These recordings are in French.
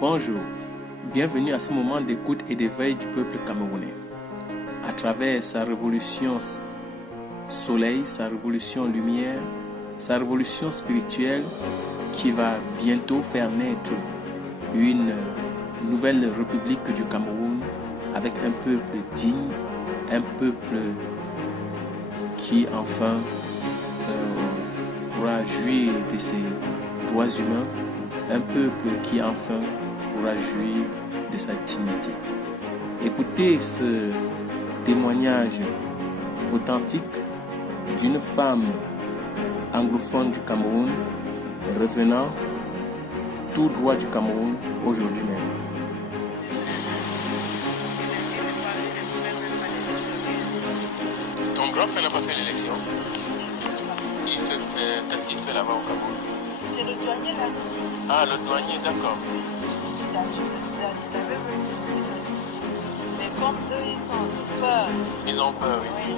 Bonjour, bienvenue à ce moment d'écoute et d'éveil du peuple camerounais. À travers sa révolution soleil, sa révolution lumière, sa révolution spirituelle qui va bientôt faire naître une nouvelle république du Cameroun avec un peuple digne, un peuple qui enfin pourra jouir de ses droits humains, un peuple qui enfin pourra jouir de sa dignité. Écoutez ce témoignage authentique d'une femme anglophone du Cameroun revenant tout droit du Cameroun aujourd'hui même. Ton grand frère n'a pas fait l'élection. Qu'est-ce qu'il fait là-bas au Cameroun? C'est le douanier là. Ah, le douanier, d'accord. Mais comme eux, ils sont aussi peur. Ils ont peur, oui. Oui,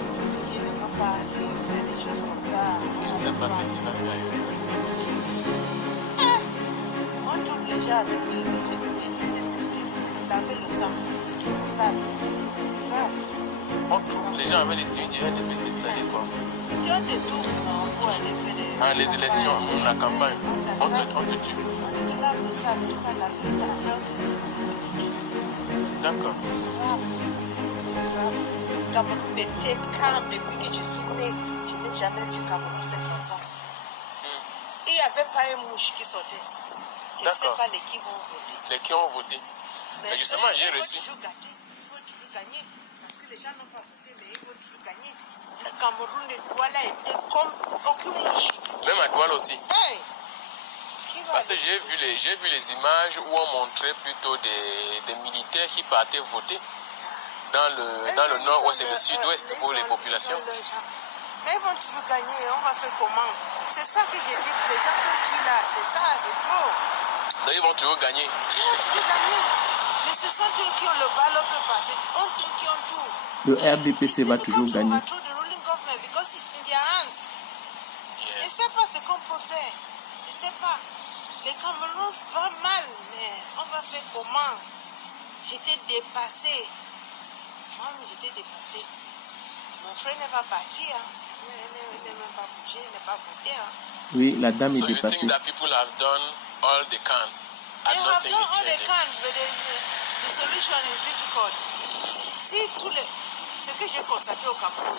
ils ne peuvent pas faire des choses comme ça. Ils ne savent pas ce qu'il va faire. On trouve les gens avec le laver le sang, le sable. C'est grave. On trouve les gens avec les tuyaux du RDPC, c'est-à-dire quoi? Si on te trouve, non, pour aller faire des... Ah, les élections, la campagne, on te tue. On te lave le sable, tu vas laver le sable, après on te tue. D'accord. Cameroun était calme depuis que je suis née. Je n'ai jamais vu Cameroun de cette façon. Il n'y avait pas une mouche qui sortait. Je ne sais D'accord. pas les qui vont voter. Les qui ont voté. Mais justement, j'ai reçu. Ils vont toujours gagner. Parce que les gens n'ont pas voté, mais ils vont toujours gagner. Le Cameroun et Douala étaient comme aucune mouche. Même à Douala aussi. Hey! Qui va Parce que j'ai vu les images où on montrait plutôt des militaires qui partaient voter dans le nord-ouest et le sud-ouest pour les populations. Mais ils vont toujours gagner. On va faire comment? C'est ça que j'ai dit. Les gens que tu là, c'est ça, c'est trop. Donc ils vont toujours gagner. Ils vont toujours gagner. Mais ce sont eux qui ont le ballon peut passer. On tout qui ont tout. Le RDPC va toujours gagner. Je ne sais pas ce qu'on peut faire. Je ne sais pas. Le Cameroun va mal, mais on va faire comment? J'étais dépassée. J'étais dépassée. Mon frère n'est pas parti. Hein. Il n'est même pas bougé, il n'est pas voté. Hein. Oui, la dame est So you dépassée. think that people have done all they can and They have nothing done is all they changing? can, but the solution is difficult. Si ce que j'ai constaté au Cameroun,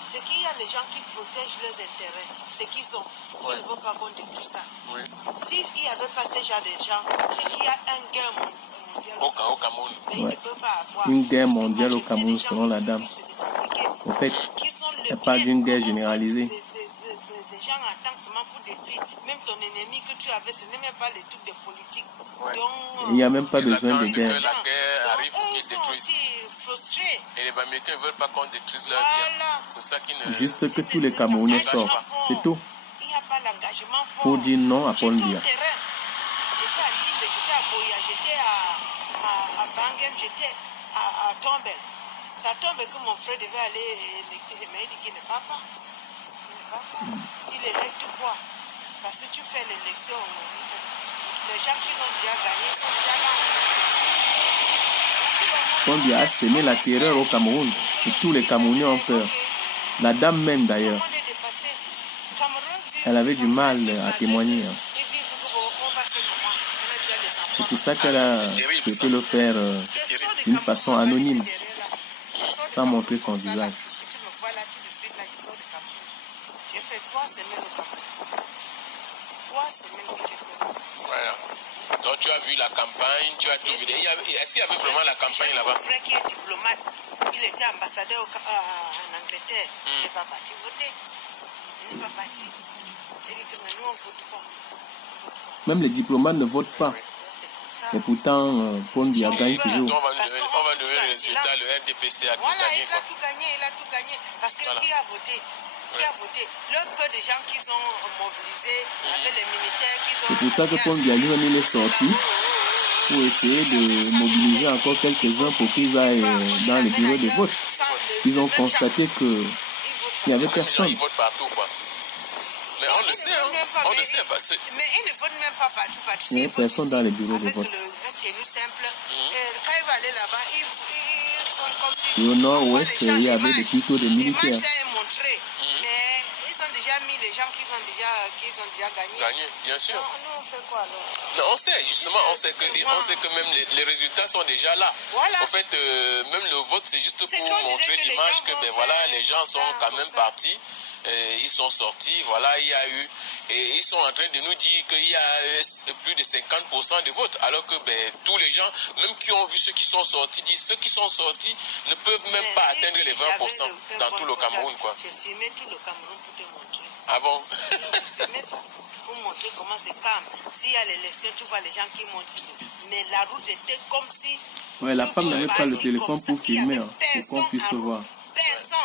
c'est qu'il y a les gens qui protègent leurs intérêts, ce qu'ils ont. Ils ne veulent pas qu'on détruise ça. Oui. S'il n'y avait pas ce genre de gens, c'est qu'il y a un guerre mondial. Au Cameroun. Mais il ne peut pas avoir. Une guerre Parce que mondiale moi, au Cameroun, j'ai des selon la gens dame. c'est compliqué. En fait, Qui sont il n'y a pas d'une guerre généralisée. Des gens attendent seulement pour détruire. Même ton ennemi que tu avais, ce n'est même pas les trucs de politique. Ouais. Donc, Il n'y a même pas Ils besoin de attendent guerre. que la guerre arrive pour eux, qu'ils ils sont détruisent. aussi frustrés. Et les Américains ne veulent pas qu'on détruise leur Voilà. bien. C'est ça qui ne... Juste que tous les Camerounais sortent. C'est tout. Il n'y a pas l'engagement fort. Pour dire non à Paul J'étais au Biya. terrain. J'étais à Lille, j'étais à Boya, j'étais à Bangem, j'étais à Tombel. Ça tombe que mon frère devait aller électer, mais il dit qu'il ne va pas. Il ne va pas. Il électe quoi? Parce que tu fais l'élection, les gens qui ont déjà gagné sont déjà là. Paul Biya a semé la terreur au Cameroun et tous les Camerounais ont peur. La dame même d'ailleurs, On est dépassé. Cameroun vit- elle avait du mal à témoigner. hein. Ils vivent on va faire comment? On a déjà les enfants. C'est pour ça qu'elle a souhaité le faire d'une façon anonyme, sans montrer son visage. Tu me vois là tout de suite, là, je sors de Cameroun. J'ai fait 3 semaines au Cameroun. 3 semaines que j'ai fait. Voilà. Donc tu as vu la campagne, tu as tout vu. Est-ce qu'il y avait vraiment la campagne J'ai là-bas? mon frère qui est diplomate, il était ambassadeur en Angleterre. Il n'est pas parti voter. Il n'est pas parti. Il dit que mais nous on ne vote pas. Même les diplomates ne votent pas. C'est comme ça. Et pourtant, Paul Biya gagne Donc, toujours. on va nous donner le résultat, le RDPC a tout Voilà, gagné. il a tout gagné, il a tout gagné. Parce que Voilà. qui a voté? Qui a voté? Le peu de gens qui sont mobilisés avec les militaires qui ont... C'est pour ça que Paul Biya lui-même il est sorti pour essayer de mobiliser encore quelques-uns pour qu'ils aillent dans les bureaux de vote. Ils ont constaté qu'il n'y avait personne. Ils votent partout, quoi. Mais on le sait, hein. On le sait parce que... Mais il ne vote même pas partout. Il n'y a personne dans les bureaux de vote. Avec un tenue simple, quand il va aller là-bas, il font comme si... Et au nord-ouest, il y avait plutôt des militaires. L'image est montrée, mais ils ont déjà mis les gens qui ont déjà gagné. Gagné, bien sûr. Nous, on fait quoi alors? Non, on sait, justement, on sait que même les résultats sont déjà là. Voilà. En fait, même le vote, c'est juste pour qu'on montrer disait que l'image les gens que, vont voilà, faire les gens sont quand même partis. Ils sont sortis, voilà, il y a eu, et ils sont en train de nous dire qu'il y a plus de 50% de votes, alors que tous les gens, même qui ont vu ceux qui sont sortis, disent ceux qui sont sortis ne peuvent même pas atteindre les 20% dans tout le Cameroun, quoi. J'ai filmé tout le Cameroun pour te montrer. Ah bon? J'ai filmé ça pour montrer comment c'est calme. S'il y a l'élection, tu vois les gens qui montent. Mais la route était comme si... Ouais, la femme n'avait pas le téléphone pour filmer, pour qu'on puisse se voir. Personne.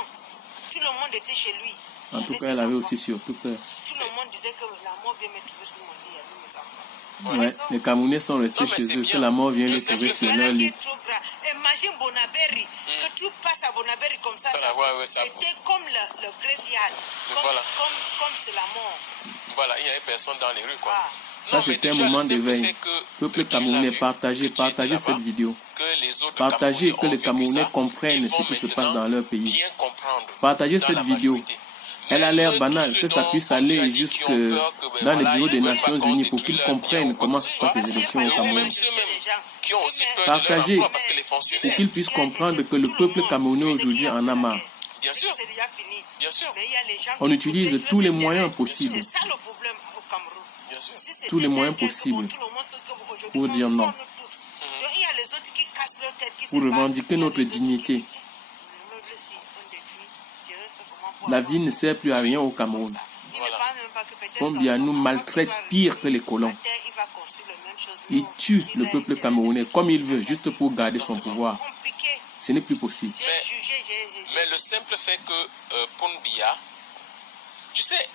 Tout le monde était chez lui. En tout cas, elle avait aussi surtout peur. Tout le monde disait que la mort vient me trouver sur mon lit avec mes enfants. Ouais, les Camerounais sont restés chez eux, que la mort vient les trouver sur leur lit. Imagine Bonaberry, que tu passes à Bonaberry comme ça, c'était comme le graveyard, comme c'est la mort. Voilà, il n'y avait personne dans les rues, quoi. Ah. Ça, c'était un moment d'éveil. Peuple camerounais, partagez cette vidéo. Partagez, que les Camerounais comprennent ce qui se passe dans leur pays. Partagez cette vidéo. Elle a l'air banale, que ça puisse aller jusque dans les bureaux des Nations Unies pour qu'ils comprennent comment se passent les élections au Cameroun. Partagez pour qu'ils puissent comprendre que le peuple camerounais aujourd'hui en a marre. Bien sûr. Bien sûr. On utilise tous les moyens possibles. C'est ça le problème au Cameroun. Tous les moyens possibles pour dire non. Pour revendiquer notre dignité. La vie ne sert plus à rien au Cameroun. Combien nous maltraite pire que les colons. Il tue le peuple camerounais comme il veut, juste pour garder son pouvoir. Ce n'est plus possible. Mais le simple fait que Ponbia, tu sais,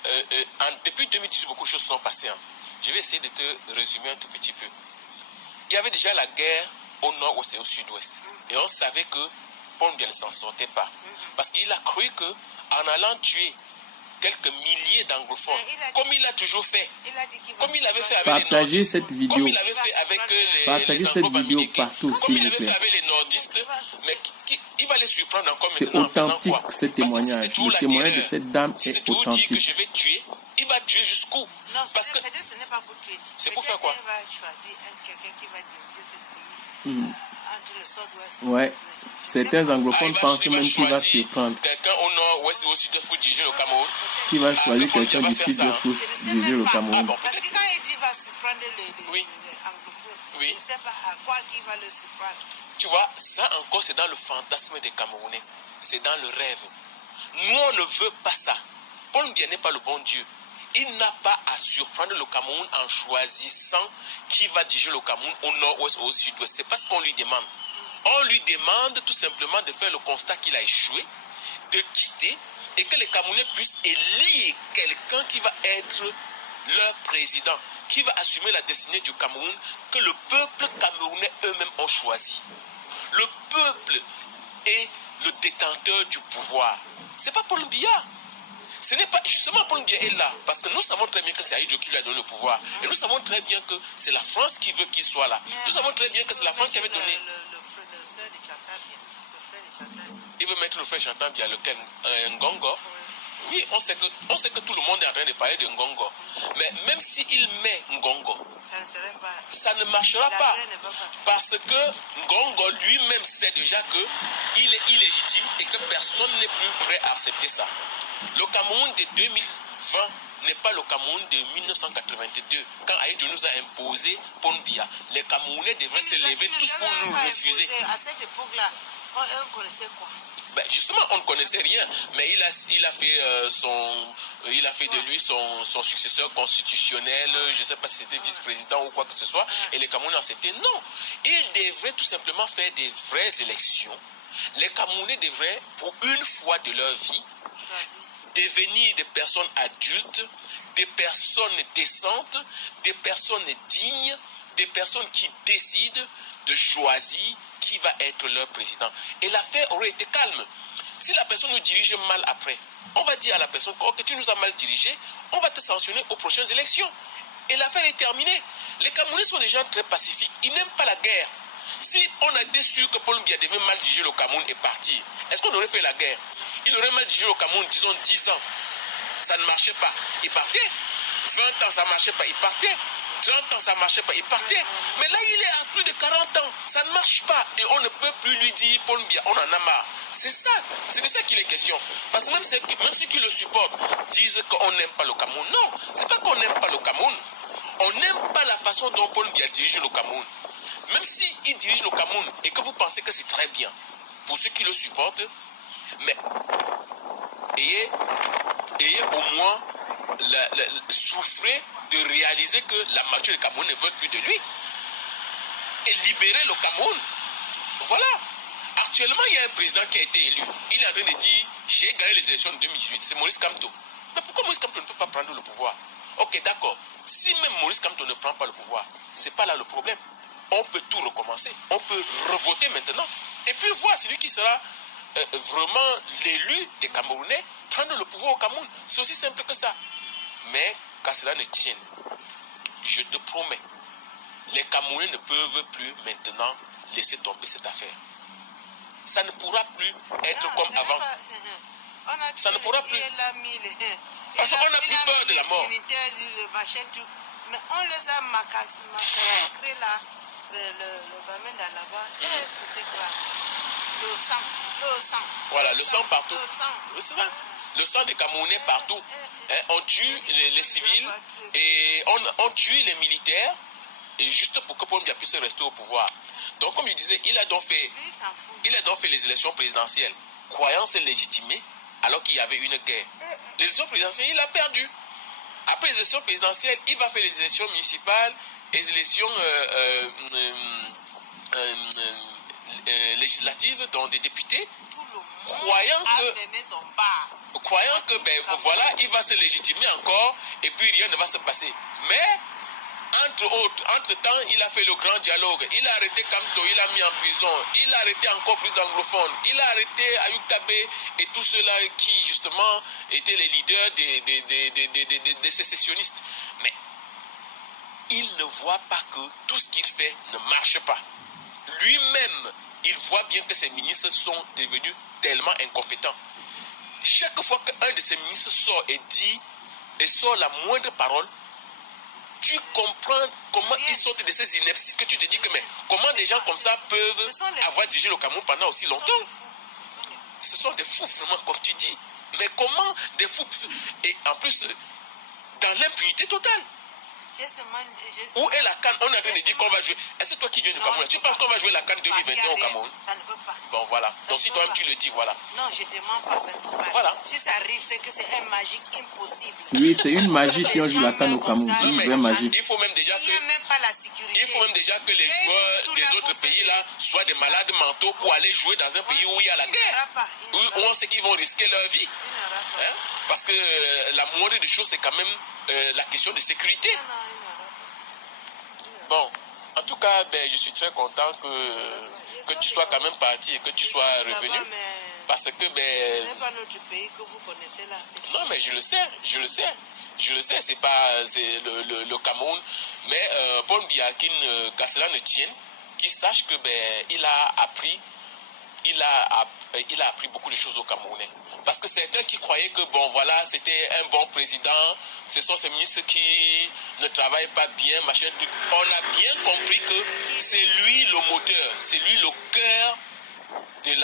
depuis 2018, beaucoup de choses sont passées. Hein. Je vais essayer de te résumer un tout petit peu. Il y avait déjà la guerre au nord-ouest et au sud-ouest. Et on savait que Ponbia ne s'en sortait pas. Parce qu'il a cru qu'en allant tuer quelques milliers d'anglophones, comme il a toujours fait, comme il avait fait avec partagez les cette vidéo. comme il avait fait avec partagez cette vidéo partout, comme s'il il vous avait fait plaît. avec les nordistes, mais il va les surprendre encore C'est maintenant. authentique ce témoignage. Le témoignage de cette dame est Dire que authentique. je vais tuer, il va tuer jusqu'où? Non, parce que peut-être ce n'est pas pour tuer. C'est pour faire quoi? Il va choisir quelqu'un qui va diriger ce pays entre le sud-ouest et Ouais. l'ouest. Certains anglophones il va pensent même qu'il va choisir surprendre. quelqu'un au nord-ouest et au sud-ouest pour diriger le Cameroun. Qui va choisir Comment quelqu'un il va du faire sud-ouest ça, pour Je ne sais diriger même le pas. Cameroun. bon. Parce que quand il dit qu'il va surprendre les Oui. anglophones, Oui. je ne sais pas à quoi il va le surprendre. Tu vois, ça encore, c'est dans le fantasme des Camerounais. C'est dans le rêve. Nous, on ne veut pas ça. Paul Biya n'est pas le bon Dieu. Il n'a pas à surprendre le Cameroun en choisissant qui va diriger le Cameroun au nord-ouest ou au sud-ouest. C'est pas ce qu'on lui demande. On lui demande tout simplement de faire le constat qu'il a échoué, de quitter et que les Camerounais puissent élire quelqu'un qui va être leur président, qui va assumer la destinée du Cameroun que le peuple camerounais eux-mêmes ont choisi. Le peuple est le détenteur du pouvoir. C'est pas Paul Biya. Ce n'est pas justement Paul Biya est là, parce que nous savons très bien que c'est Ahidjo qui lui a donné le pouvoir. Et nous savons très bien que c'est la France qui veut qu'il soit là. Nous savons très bien que c'est la France qui avait donné. Le frère de Chantal, Il veut mettre le frère Chantal Biya, lequel Ngongo. Oui, on sait que tout le monde est en train de parler de Ngongo. Mais même s'il met Ngongo, ça ne serait pas... ça ne marchera La pas. guerre ne va pas. Parce que Ngongo lui-même sait déjà qu'il est illégitime et que personne n'est plus prêt à accepter ça. Le Cameroun de 2020 n'est pas le Cameroun de 1982. Quand Ahidjo nous a imposé Paul Biya, les Camerounais devraient se lever tous pour nous refuser. À cette époque-là, on connaissait quoi? Ben justement, on ne connaissait rien, mais il a fait de lui son successeur constitutionnel, je ne sais pas si c'était vice-président ou quoi que ce soit, et les Camerounais acceptaient. Non, il devrait tout simplement faire des vraies élections. Les Camerounais devraient, pour une fois de leur vie, devenir des personnes adultes, des personnes décentes, des personnes dignes, des personnes qui décident de choisir qui va être leur président. Et l'affaire aurait été calme. Si la personne nous dirige mal après, On va dire à la personne que tu nous as mal dirigé, on va te sanctionner aux prochaines élections. Et l'affaire est terminée. Les Camerounais sont des gens très pacifiques. Ils n'aiment pas la guerre. Si on a été sûr que Paul Biya devait mal diriger le Cameroun et partir, est-ce qu'on aurait fait la guerre? Il aurait mal dirigé le Cameroun, disons 10 ans. Ça ne marchait pas. Il partait. 20 ans, ça ne marchait pas. Il partait. 30 ans, ça ne marchait pas. Il partait. Mais là, il est à plus de 40 ans. Ça ne marche pas. Et on ne peut plus lui dire, Paul Biya, on en a marre. C'est ça. C'est de ça qu'il est question. Parce que même ceux qui le supportent disent qu'on n'aime pas le Cameroun. Non, c'est pas qu'on n'aime pas le Cameroun. On n'aime pas la façon dont Paul Biya dirige le Cameroun. Même s'il dirige le Cameroun et que vous pensez que c'est très bien pour ceux qui le supportent, mais ayez au moins souffrez de réaliser que la majorité du Cameroun ne veut plus de lui. Et libérer le Cameroun. Voilà. Actuellement, il y a un président qui a été élu. Il est en train de dire, j'ai gagné les élections de 2018. C'est Maurice Kamto. Mais pourquoi Maurice Kamto ne peut pas prendre le pouvoir? Ok, d'accord. Si même Maurice Kamto ne prend pas le pouvoir, c'est pas là le problème. On peut tout recommencer. On peut revoter maintenant. Et puis voir celui qui sera vraiment l'élu des Camerounais prendre le pouvoir au Cameroun. C'est aussi simple que ça. Mais qu'à cela ne tienne, je te promets, les Camerounais ne peuvent plus maintenant laisser tomber cette affaire. Ça ne pourra plus être comme avant. Ça ne pourra plus. Parce qu'on n'a plus peur de la mort. Mais on les a massacrés là, le Bamenda là-bas, et c'était quoi? Le sang. Voilà, le sang partout. C'est ça. Le sang des Camerounais partout. On tue les civils et on tue les militaires, et juste pour que Paul Biya puisse rester au pouvoir. Donc, comme je disais, il a donc fait les élections présidentielles, croyant se légitimer, alors qu'il y avait une guerre. Les élections présidentielles, il a perdu. Après les élections présidentielles, il va faire les élections municipales et les élections législatives, dont des députés, croyant que voilà, il va se légitimer encore et puis rien ne va se passer. Mais entre-temps, il a fait le grand dialogue. Il a arrêté Kamto, il a mis en prison. Il a arrêté encore plus d'anglophones. Il a arrêté Ayuk Tabé et tous ceux-là qui, justement, étaient les leaders des sécessionnistes. Mais il ne voit pas que tout ce qu'il fait ne marche pas. Lui-même, il voit bien que ses ministres sont devenus tellement incompétents. Chaque fois qu'un de ses ministres sort et sort la moindre parole, tu comprends comment ils sortent de ces inepties que tu te dis que mais comment des gens comme ça peuvent avoir dirigé le Cameroun pendant aussi longtemps. Ce sont des fous vraiment, comme tu dis. Mais comment des fous? Et en plus, dans l'impunité totale. Où est la CAN? On est en train de dire qu'on va jouer. Est-ce que toi qui viens du Cameroun, tu penses qu'on va jouer la CAN 2021 au Cameroun? Ça ne peut pas. Bon, voilà. Donc si toi-même tu le dis, voilà. Non, je te mens pas, ça ne peut pas. Voilà. Si ça arrive, c'est que c'est un magique impossible. Oui, c'est une magie si on joue la CAN au Cameroun. Une vraie magie. Il faut même déjà Il n'y a même pas la sécurité. Il faut même déjà que les joueurs des autres pays là soient des malades mentaux pour aller jouer dans un pays où il y a la guerre. Où on sait qu'ils vont risquer leur vie. Hein? Parce que la moindre des choses, c'est quand même la question de sécurité. Bon, en tout cas, je suis très content que tu sois quand même parti et que tu sois revenu. Parce que, ce n'est pas notre pays que vous connaissez là. Non, mais je le sais, c'est pas le Cameroun. Mais Paul Biya, qu'à cela ne tienne, qu'il sache que il a appris beaucoup de choses aux Camerounais. Parce que certains qui croyaient que c'était un bon président, ce sont ces ministres qui ne travaillent pas bien, machin. On a bien compris que c'est lui le moteur, c'est lui le cœur de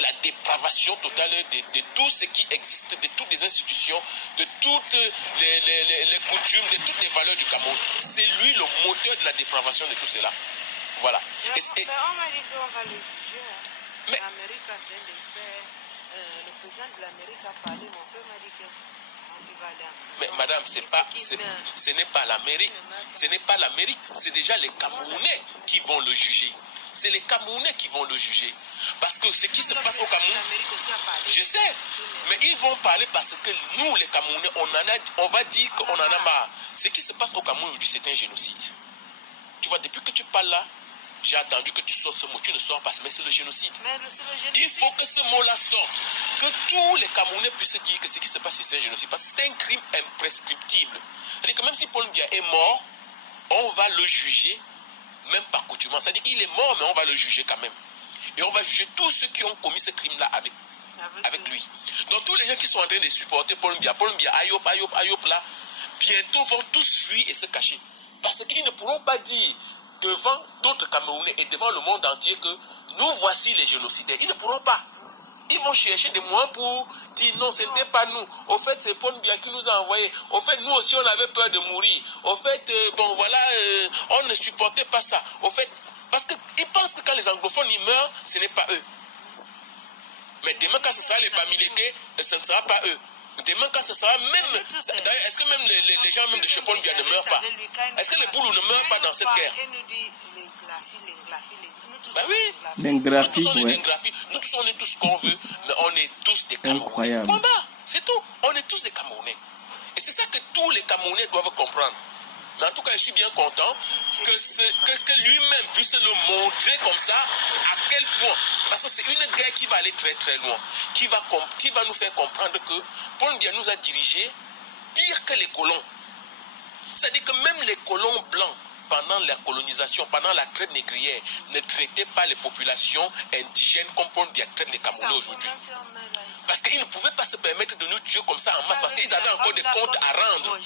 la dépravation totale de tout ce qui existe, de toutes les institutions, de toutes les coutumes, de toutes les valeurs du Cameroun. C'est lui le moteur de la dépravation de tout cela. Voilà. Mais on m'a dit qu'on va le juger. L'Amérique a train de faire. Le président de l'Amérique a parlé. Mon frère m'a dit qu'il va aller en prison. Mais madame, ce n'est pas l'Amérique. Ce n'est pas l'Amérique. C'est déjà les Camerounais qui vont le juger. C'est les Camerounais qui vont le juger. Parce que ce qui se passe au Cameroun, je sais, mais ils vont parler parce que nous, les Camerounais, on va dire qu'on en a marre. Ce qui se passe au Cameroun aujourd'hui, c'est un génocide. Tu vois, depuis que tu parles là, j'ai attendu que tu sortes ce mot, tu ne sors pas, mais c'est le génocide. Mais c'est le génocide. Il faut que ce mot-là sorte, que tous les Camerounais puissent dire que ce qui se passe ici c'est un génocide, parce que c'est un crime imprescriptible. C'est-à-dire que même si Paul Biya est mort, on va le juger, même par coutume. C'est-à-dire qu'il est mort, mais on va le juger quand même. Et on va juger tous ceux qui ont commis ce crime-là avec lui. Donc tous les gens qui sont en train de supporter Paul Biya, Ayop là, bientôt vont tous fuir et se cacher. Parce qu'ils ne pourront pas dire devant d'autres Camerounais et devant le monde entier que nous voici les génocidaires. Ils ne pourront pas. Ils vont chercher des moyens pour dire non, ce n'était pas nous. Au fait, c'est Paul Biya qui nous a envoyés. Au fait, nous aussi, on avait peur de mourir. Au fait, on ne supportait pas ça. Au fait, parce qu'ils pensent que quand les anglophones ils meurent, ce n'est pas eux. Mais demain, quand ce sera les Bamileke, ce ne sera pas eux. Demain, quand ce sera même... D'ailleurs, est-ce que même les gens même de chez Paul Biya ne meurent pas? Est-ce que les Boulous ne meurent pas dans cette guerre? Ben oui, nous tous on est tous ce qu'on veut, mais on est tous des Camerounais. Incroyable. C'est tout, on est tous des Camerounais. Et c'est ça que tous les Camerounais doivent comprendre. Mais en tout cas, je suis bien content que lui-même puisse le montrer comme ça, à quel point. Parce que c'est une guerre qui va aller très très loin, qui va nous faire comprendre que Paul Biya nous a dirigés pire que les colons. C'est-à-dire que même les colons blancs, pendant la colonisation, pendant la traite négrière, ne traitaient pas les populations indigènes comme Paul Biya traite les Camerounais aujourd'hui. Parce qu'ils ne pouvaient pas se permettre de nous tuer comme ça en masse, parce qu'ils avaient encore des comptes à rendre.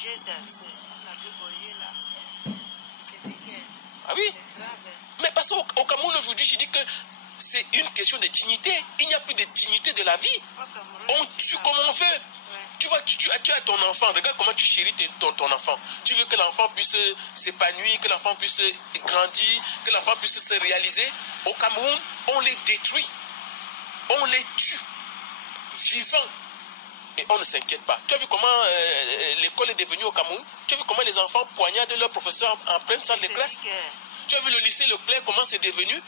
Ah oui. Mais parce qu'au Cameroun aujourd'hui, je dis que c'est une question de dignité. Il n'y a plus de dignité de la vie. On tue comme on veut. Tu vois, tu as ton enfant, regarde comment tu chéris ton enfant. Tu veux que l'enfant puisse s'épanouir, que l'enfant puisse grandir, que l'enfant puisse se réaliser. Au Cameroun, on les détruit. On les tue. Vivants. Et on ne s'inquiète pas. Tu as vu comment l'école est devenue au Cameroun? Tu as vu comment les enfants poignardent leurs professeurs en pleine salle de classe? Tu as vu le lycée Leclerc, comment c'est devenu?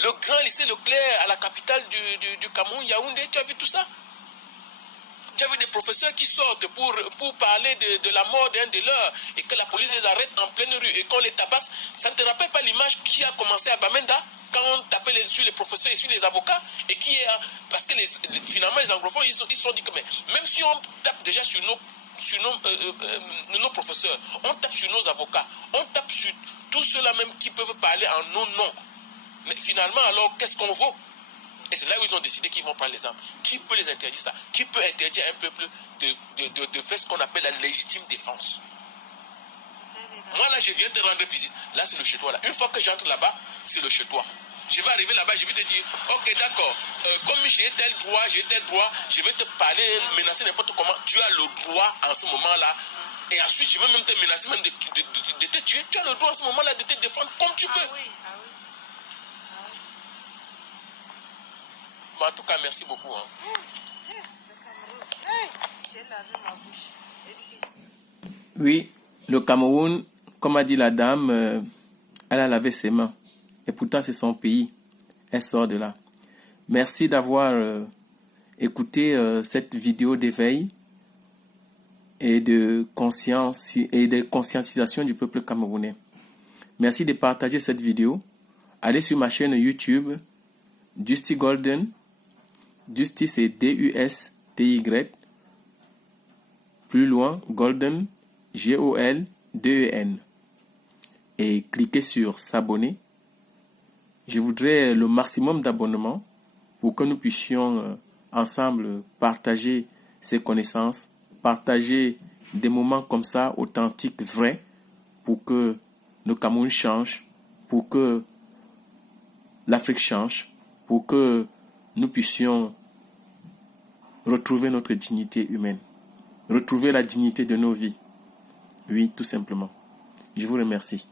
Le grand lycée Leclerc à la capitale du Cameroun, Yaoundé, tu as vu tout ça? Tu as vu des professeurs qui sortent pour parler de la mort d'un de leurs et que la police les arrête en pleine rue et qu'on les tabasse. Ça ne te rappelle pas l'image qui a commencé à Bamenda quand on tapait sur les professeurs et sur les avocats et qui est... Parce que finalement les anglophones ils se sont dit que même si on tape déjà sur nos professeurs, on tape sur nos avocats, on tape sur tous ceux-là même qui peuvent parler en nos noms. Mais finalement alors qu'est-ce qu'on vaut? Et c'est là où ils ont décidé qu'ils vont prendre les armes. Qui peut les interdire ça? Qui peut interdire à un peuple de faire ce qu'on appelle la légitime défense? Moi là, je viens te rendre visite. Là, c'est le chez toi. Là. Une fois que j'entre là-bas, c'est le chez toi. Je vais arriver là-bas, je vais te dire, ok, d'accord, comme j'ai tel droit, je vais te parler, menacer n'importe comment. Tu as le droit en ce moment-là. Et ensuite, je vais même te menacer même de te tuer. Tu as le droit en ce moment-là de te défendre comme tu peux. En tout cas, merci beaucoup. Oui, le Cameroun, comme a dit la dame, elle a lavé ses mains. Et pourtant, c'est son pays. Elle sort de là. Merci d'avoir écouté cette vidéo d'éveil et de conscience et de conscientisation du peuple camerounais. Merci de partager cette vidéo. Allez sur ma chaîne YouTube, Dusty Golden. Dusty, c'est D-U-S-T-Y. Plus loin, Golden, G-O-L-D-E-N. Et cliquez sur s'abonner. Je voudrais le maximum d'abonnements pour que nous puissions ensemble partager ces connaissances, partager des moments comme ça, authentiques, vrais, pour que le Cameroun change, pour que l'Afrique change, pour que nous puissions retrouver notre dignité humaine, retrouver la dignité de nos vies. Oui, tout simplement. Je vous remercie.